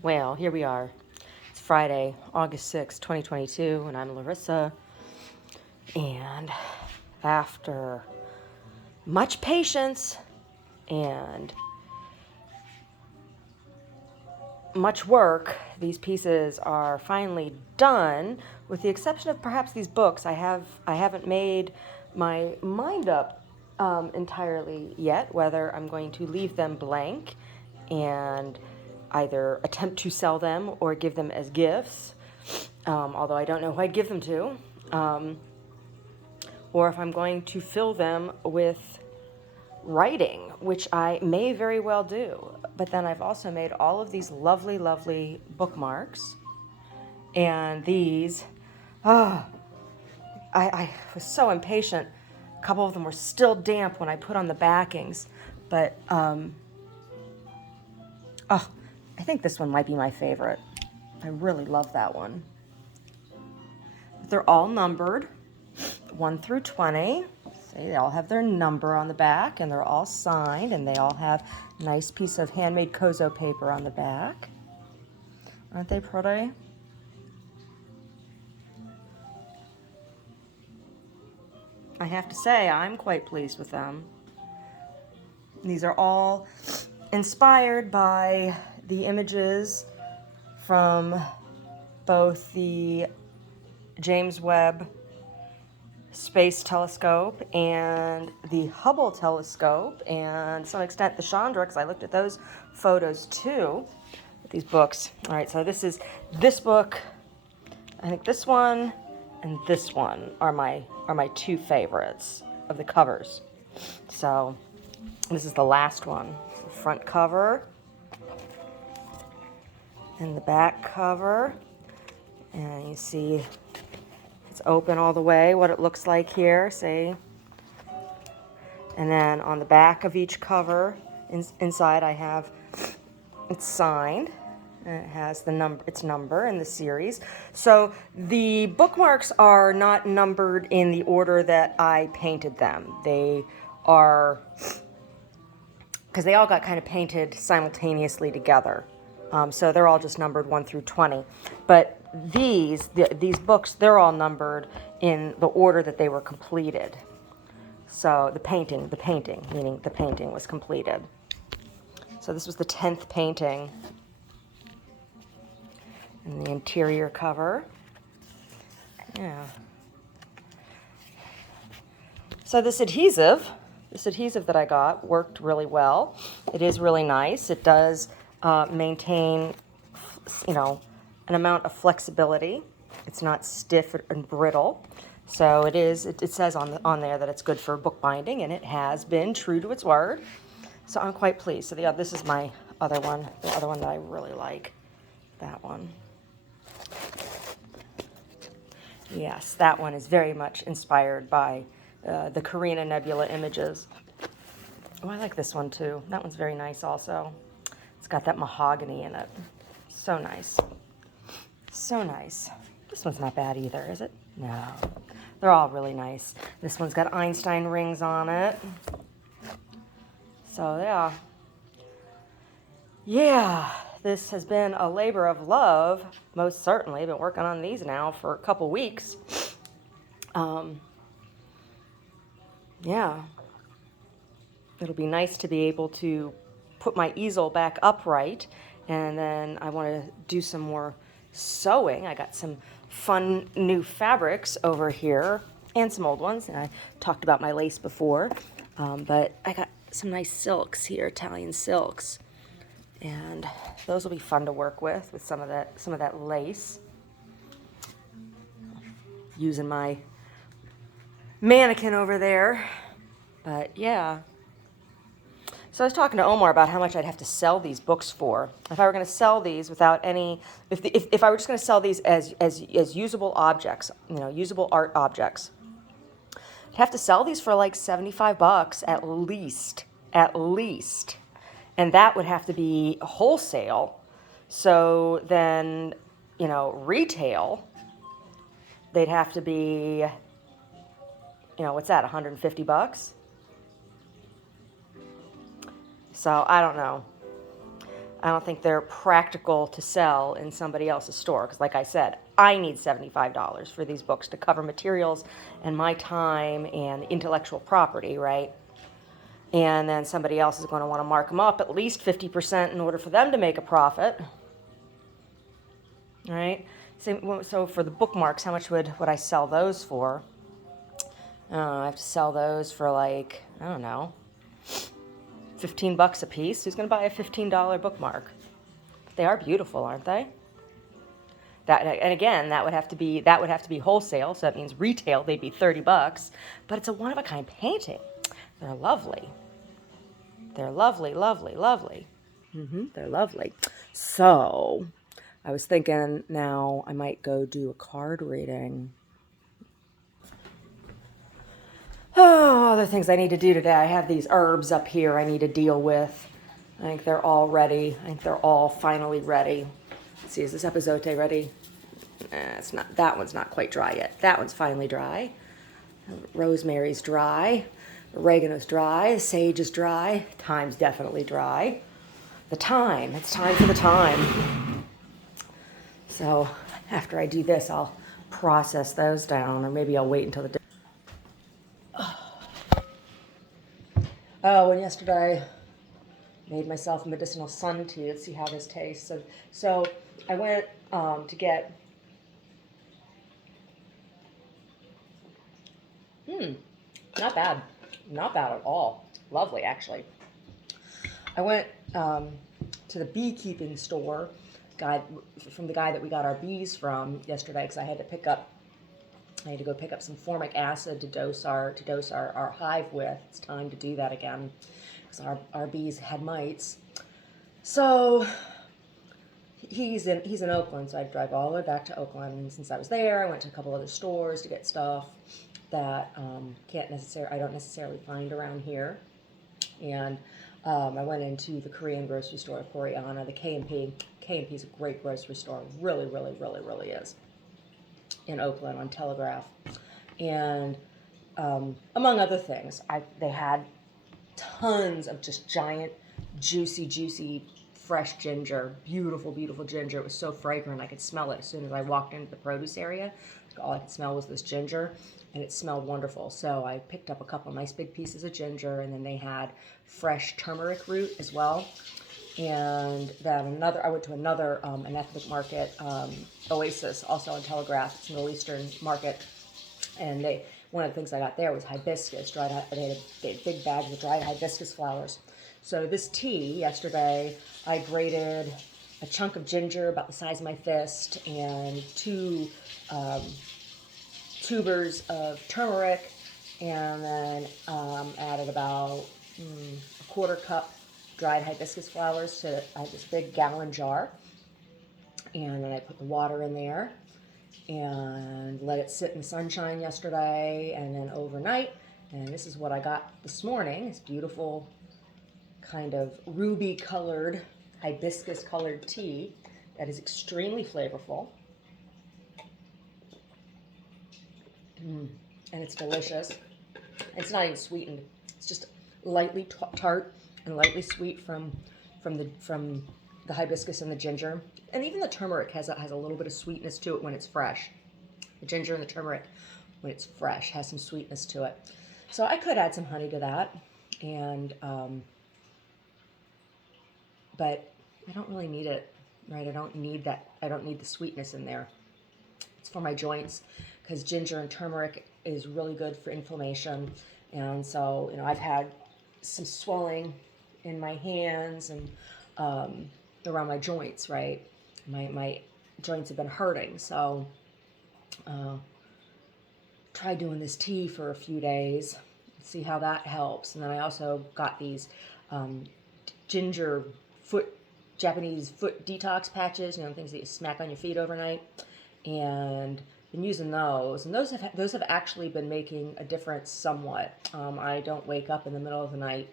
Well, here we are. It's Friday, August 6th, 2022, and I'm Larissa. And after much patience and much work, these pieces are finally done, with the exception of perhaps these books. I haven't made my mind up entirely yet whether I'm going to leave them blank and either attempt to sell them or give them as gifts, although I don't know who I'd give them to, or if I'm going to fill them with writing, which I may very well do. But then I've also made all of these lovely, lovely bookmarks. And these, I was so impatient. A couple of them were still damp when I put on the backings. But, I think this one might be my favorite. I really love that one. They're all numbered, 1 through 20. See, they all have their number on the back, and they're all signed, and they all have a nice piece of handmade Kozo paper on the back. Aren't they pretty? I have to say, I'm quite pleased with them. These are all inspired by the images from both the James Webb Space Telescope and the Hubble Telescope, and to some extent the Chandra, because I looked at those photos too, with these books. All right, so this book, I think this one and this one are my two favorites of the covers. So this is the last one. The front cover and the back cover, and you see it's open all the way, what it looks like here, see? And then on the back of each cover, inside I have, it's signed, and it has its number and the series. So the bookmarks are not numbered in the order that I painted them. They are, because they all got kind of painted simultaneously together. So they're all just numbered 1 through 20. But these books, they're all numbered in the order that they were completed. So the painting, meaning the painting was completed. So this was the 10th painting. And the interior cover. Yeah. So this adhesive that I got worked really well. It is really nice. It does maintain, an amount of flexibility. It's not stiff and brittle. So it says on there that it's good for bookbinding, and it has been true to its word. So I'm quite pleased. So this is my other one, the other one that I really like, that one. Yes, that one is very much inspired by the Carina Nebula images. Oh, I like this one too. That one's very nice also. It's got that mahogany in it. So nice. So nice. This one's not bad either, is it? No. They're all really nice. This one's got Einstein rings on it. So, yeah. Yeah, this has been a labor of love, most certainly. I've been working on these now for a couple weeks. Yeah. It'll be nice to be able to put my easel back upright, and then I want to do some more sewing. I got some fun new fabrics over here and some old ones, and I talked about my lace before, but I got some nice silks here, Italian silks, and those will be fun to work with some of that lace. Using my mannequin over there, but yeah. So I was talking to Omar about how much I'd have to sell these books for. If I were going to sell these without any, if I were just going to sell these as usable objects, usable art objects, I'd have to sell these for like $75 at least, and that would have to be wholesale. So then, retail, they'd have to be, what's that, $150? So I don't know. I don't think they're practical to sell in somebody else's store. Because, like I said, I need $75 for these books to cover materials and my time and intellectual property, right? And then somebody else is going to want to mark them up at least 50% in order for them to make a profit, right? So for the bookmarks, how much would I sell those for? I have to sell those for like, I don't know, 15 bucks a piece. Who's going to buy a $15 bookmark? They are beautiful, aren't they? That, and again, that would have to be wholesale, so that means retail they'd be 30 bucks, but it's a one of a kind painting. They're lovely. They're lovely, lovely, lovely. They're lovely. So, I was thinking now I might go do a card reading. Oh, other things I need to do today. I have these herbs up here I need to deal with. I think they're all ready. I think they're all finally ready. Let's see, is this epazote ready? It's not. That one's not quite dry yet. That one's finally dry. Rosemary's dry. Oregano's dry. The sage is dry. Thyme's definitely dry. The thyme. It's time for the thyme. So after I do this, I'll process those down, or maybe I'll wait until the. Oh, and yesterday made myself a medicinal sun tea. Let's see how this tastes. So I went to get. Not bad. Not bad at all. Lovely, actually. I went to the beekeeping store from the guy that we got our bees from yesterday because I had to go pick up some formic acid to dose our hive with. It's time to do that again because our bees had mites. So he's in Oakland, so I drive all the way back to Oakland. And since I was there, I went to a couple other stores to get stuff that I don't necessarily find around here. And I went into the Korean grocery store, Koreana, the K&P. K&P is a great grocery store, really, really, really, really is, in Oakland on Telegraph. And among other things, they had tons of just giant, juicy, fresh ginger, beautiful, beautiful ginger. It was so fragrant, I could smell it as soon as I walked into the produce area. All I could smell was this ginger, and it smelled wonderful. So I picked up a couple nice big pieces of ginger, and then they had fresh turmeric root as well. And then I went to another an ethnic market, Oasis, also on Telegraph. It's a Middle Eastern market, and one of the things I got there was hibiscus. They had big bags of dried hibiscus flowers. So this tea yesterday, I grated a chunk of ginger about the size of my fist and 2 tubers of turmeric, and then added about a quarter cup dried hibiscus flowers to this big gallon jar. And then I put the water in there and let it sit in the sunshine yesterday and then overnight. And this is what I got this morning. This beautiful kind of ruby colored, hibiscus colored tea that is extremely flavorful. And it's delicious. It's not even sweetened. It's just lightly tart and lightly sweet from the hibiscus and the ginger. And even the turmeric has a little bit of sweetness to it when it's fresh. The ginger and the turmeric, when it's fresh, has some sweetness to it. So I could add some honey to that, and but I don't really need it, right? I don't need that. I don't need the sweetness in there. It's for my joints because ginger and turmeric is really good for inflammation. And so, I've had some swelling in my hands and around my joints, right? My joints have been hurting. So try doing this tea for a few days, see how that helps. And then I also got these ginger Japanese foot detox patches, things that you smack on your feet overnight, and been using those, and those have actually been making a difference somewhat. I don't wake up in the middle of the night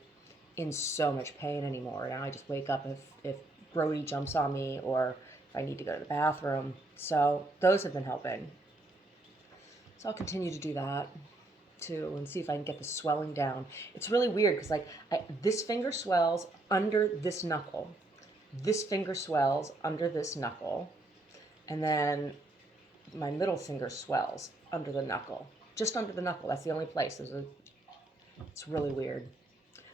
in so much pain anymore. Now I just wake up if Brody jumps on me or if I need to go to the bathroom. So those have been helping. So I'll continue to do that too and see if I can get the swelling down. It's really weird because this finger swells under this knuckle. this finger swells under this knuckle, and then my middle finger swells under the knuckle. Just under the knuckle. That's the only place. It's really weird.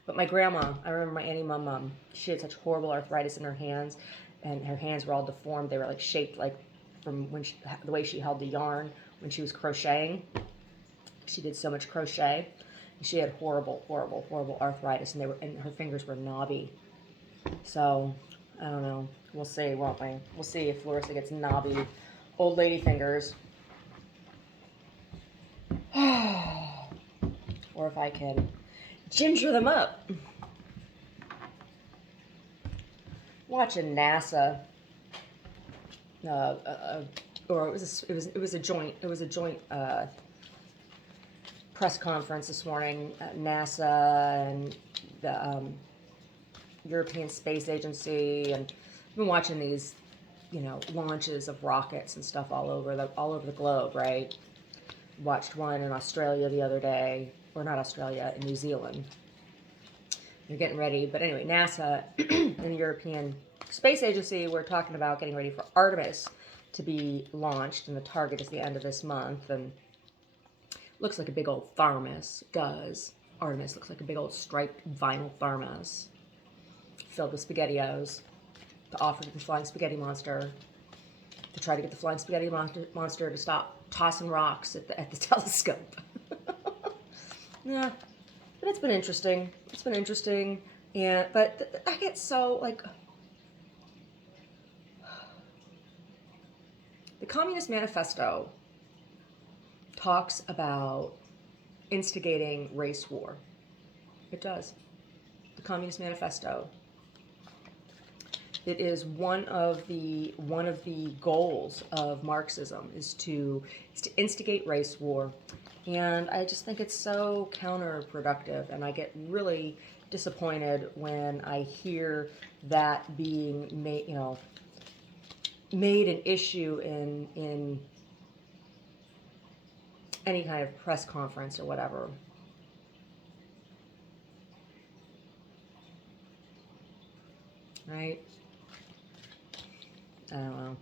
But my grandma, I remember my Auntie Mum, she had such horrible arthritis in her hands, and her hands were all deformed. They were like shaped like from when the way she held the yarn when she was crocheting. She did so much crochet. She had horrible, horrible, horrible arthritis, and her fingers were knobby. So I don't know. We'll see, won't we? We'll see if Larissa gets knobby old lady fingers. Or if I can ginger them up. Watching NASA, or it was a joint press conference this morning. NASA and the European Space Agency, and I've been watching these, launches of rockets and stuff all over the globe, right? Watched one in Australia the other day, or not Australia, in New Zealand. They're getting ready, but anyway, NASA and the European Space Agency, we're talking about getting ready for Artemis to be launched, and the target is the end of this month, and looks like a big old thermos. It does. Artemis looks like a big old striped vinyl thermos filled with SpaghettiOs to offer to the Flying Spaghetti Monster, to try to get the Flying Spaghetti Monster to stop tossing rocks at the telescope. Yeah, but it's been interesting. But I get so, like, the Communist Manifesto talks about instigating race war. It does. The Communist Manifesto. It is one of the goals of Marxism is to instigate race war, and I just think it's so counterproductive, and I get really disappointed when I hear that being made an issue in any kind of press conference or whatever. Right? I don't know.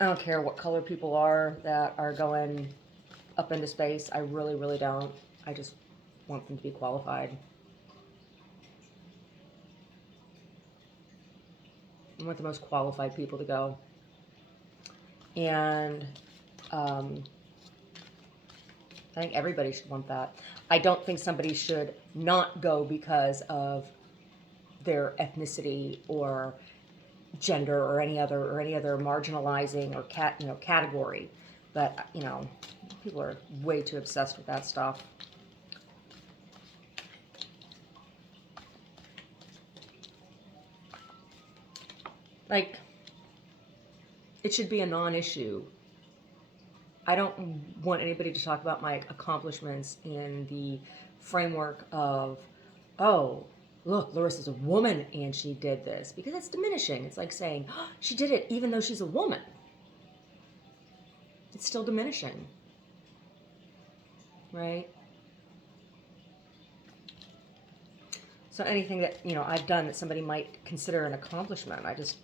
I don't care what color people are that are going up into space. I really, really don't. I just want them to be qualified. I want the most qualified people to go. And I think everybody should want that. I don't think somebody should not go because of their ethnicity or gender or any other marginalizing or category. But people are way too obsessed with that stuff. Like, it should be a non-issue. I don't want anybody to talk about my accomplishments in the framework of, oh, look, Larissa's a woman and she did this, because it's diminishing. It's like saying, oh, she did it even though she's a woman. It's still diminishing, right? So anything that, I've done that somebody might consider an accomplishment, I just,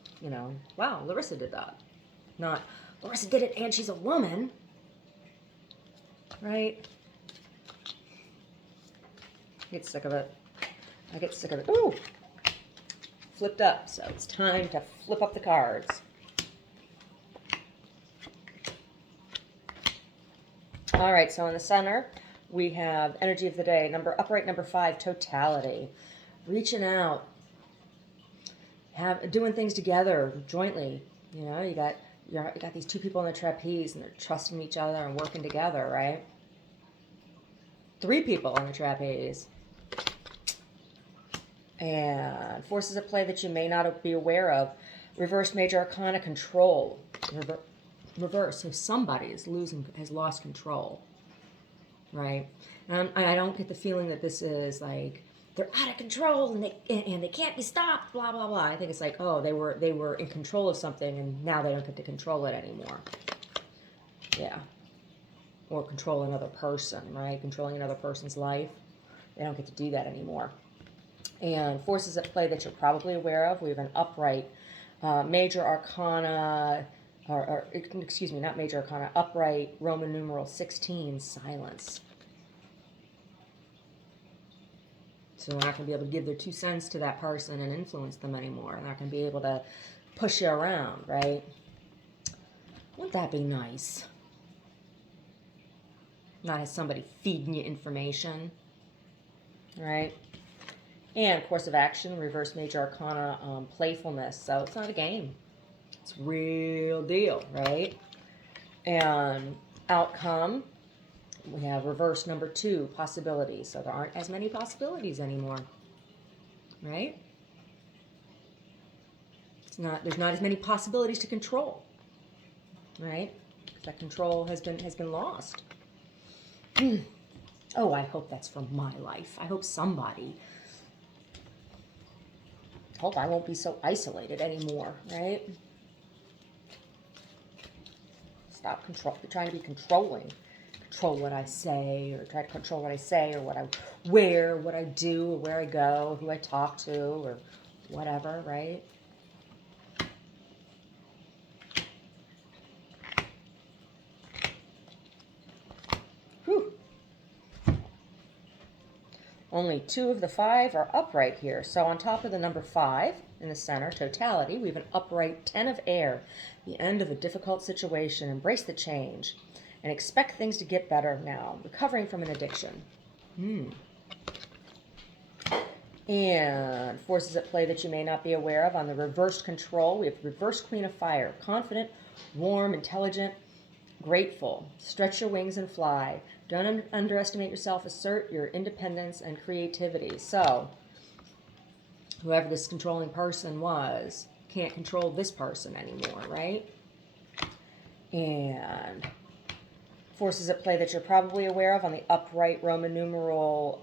wow, Larissa did that. Not, Larissa did it and she's a woman, right? I get sick of it. Ooh! Flipped up, so it's time to flip up the cards. All right, so in the center, we have energy of the day, upright number 5, totality. Reaching out, doing things together, jointly. You got these two people in the trapeze, and they're trusting each other and working together, right? 3 people on the trapeze. And forces at play that you may not be aware of. Reverse major arcana, control. Reverse, so somebody has lost control, right? And I don't get the feeling that this is like they're out of control and they can't be stopped, blah blah blah. I think it's like, oh, they were in control of something and now they don't get to control it anymore. Yeah, or control another person, right? Controlling another person's life, they don't get to do that anymore. And forces at play that you're probably aware of, we have an upright major arcana, or excuse me, not major arcana, upright Roman numeral 16, silence. So they're not going to be able to give their 2 cents to that person and influence them anymore. They're not going to be able to push you around, right? Wouldn't that be nice? Not as somebody feeding you information, right? And course of action, reverse major arcana, playfulness. So it's not a game. It's real deal, right? And outcome, we have reverse number 2, possibilities. So there aren't as many possibilities anymore, right? There's not as many possibilities to control, right? That control has been lost. Oh, I hope that's for my life. I hope I won't be so isolated anymore, right? Stop trying to be controlling. Control what I say, or try to control what I say, or what I wear, what I do, or where I go, who I talk to, or whatever, right? Whew. Only 2 of the 5 are upright here. So on top of the number 5 in the center, totality, we have an upright 10 of air, the end of a difficult situation. Embrace the change and expect things to get better now. Recovering from an addiction. And forces at play that you may not be aware of. On the reversed control, we have reverse Queen of Fire. Confident, warm, intelligent, grateful. Stretch your wings and fly. Don't underestimate yourself. Assert your independence and creativity. So, whoever this controlling person was can't control this person anymore, right? And forces at play that you're probably aware of. On the upright Roman numeral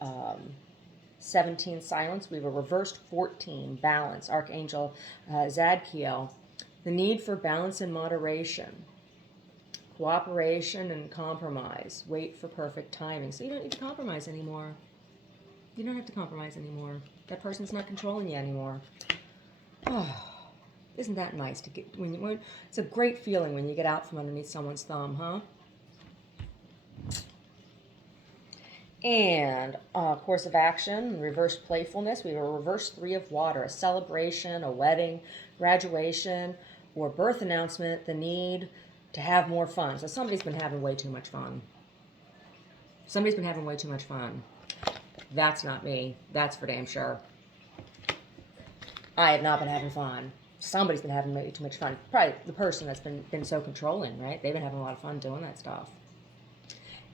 17, silence, we have a reversed 14, balance. Archangel Zadkiel. The need for balance and moderation. Cooperation and compromise. Wait for perfect timing. So you don't need to compromise anymore. You don't have to compromise anymore. That person's not controlling you anymore. Oh, isn't that nice to get when it's a great feeling when you get out from underneath someone's thumb, huh? And course of action, reverse playfulness. We have a reverse 3 of water, a celebration, a wedding, graduation, or birth announcement, the need to have more fun. So somebody's been having way too much fun. Somebody's been having way too much fun. That's not me. That's for damn sure. I have not been having fun. Somebody's been having way too much fun. Probably the person that's been so controlling, right? They've been having a lot of fun doing that stuff.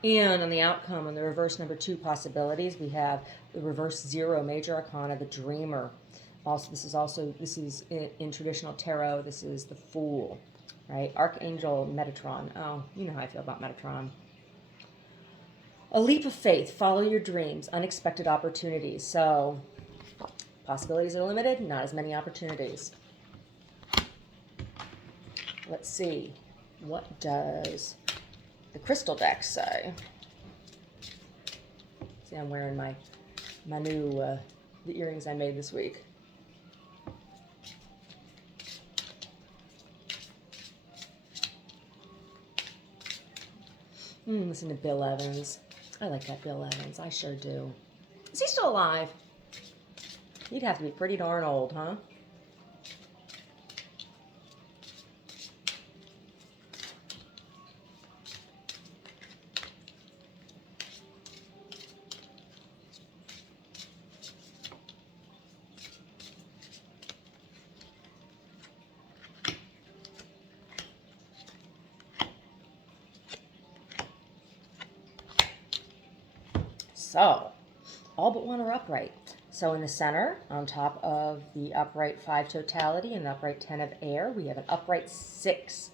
And on the outcome, on the reverse number 2, possibilities, we have the reverse 0, major arcana, the dreamer. Also, this is in traditional tarot, this is the Fool, right? Archangel Metatron. Oh, you know how I feel about Metatron. A leap of faith, follow your dreams, unexpected opportunities. So, possibilities are limited, not as many opportunities. Let's see, what does the crystal deck say? See, I'm wearing my new the earrings I made this week. Listen to Bill Evans. I like that Bill Evans. I sure do. Is he still alive? He'd have to be pretty darn old, huh? So, all but 1 are upright. So in the center, on top of the upright 5 totality and the upright 10 of air, we have an upright 6,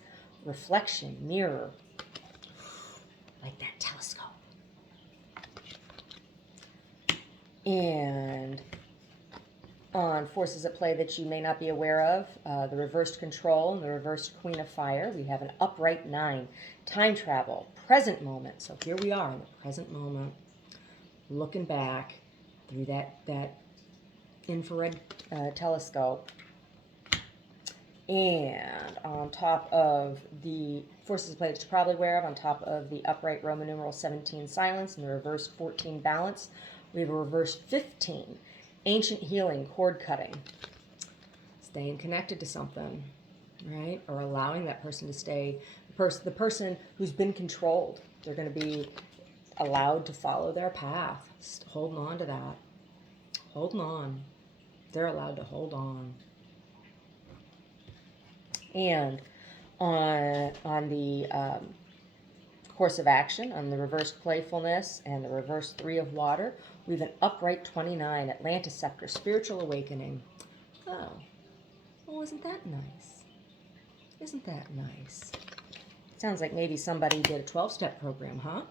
reflection, mirror, like that telescope. And on forces at play that you may not be aware of, the reversed control and the reversed Queen of Fire, we have an upright 9, time travel, present moment. So here we are in the present moment, looking back through that infrared telescope. And on top of the forces of play that you're probably aware of, on top of the upright Roman numeral 17 silence and the reverse 14 balance, we have a reverse 15 ancient healing cord cutting. Staying connected to something, right? Or allowing that person to stay, the person who's been controlled, they're going to be allowed to follow their path. Just holding on to that. Holding on. They're allowed to hold on. And on the course of action, on the reverse playfulness and the reverse 3 of water, we have an upright 29, Atlantis scepter, spiritual awakening. Oh, well, isn't that nice? Isn't that nice? Sounds like maybe somebody did a 12-step program, huh?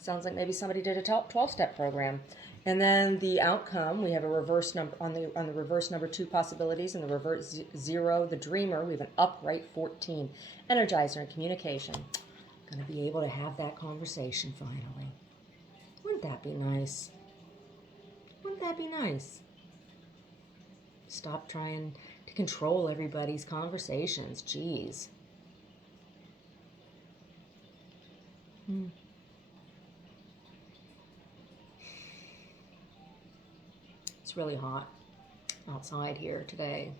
Sounds like maybe somebody did a 12-step program. And then the outcome, we have a reverse number on the reverse number 2 possibilities, and the reverse 0, the dreamer. We have an upright 14, energizer and communication. Going to be able to have that conversation finally. Wouldn't that be nice? Wouldn't that be nice? Stop trying to control everybody's conversations. Jeez. It's really hot outside here today.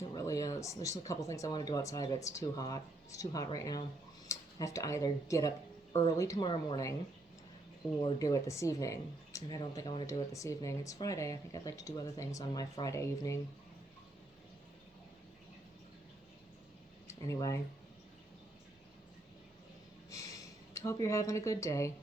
It really is. There's a couple things I want to do outside, but it's too hot. It's too hot right now. I have to either get up early tomorrow morning or do it this evening. And I don't think I want to do it this evening. It's Friday. I think I'd like to do other things on my Friday evening. Anyway, hope you're having a good day.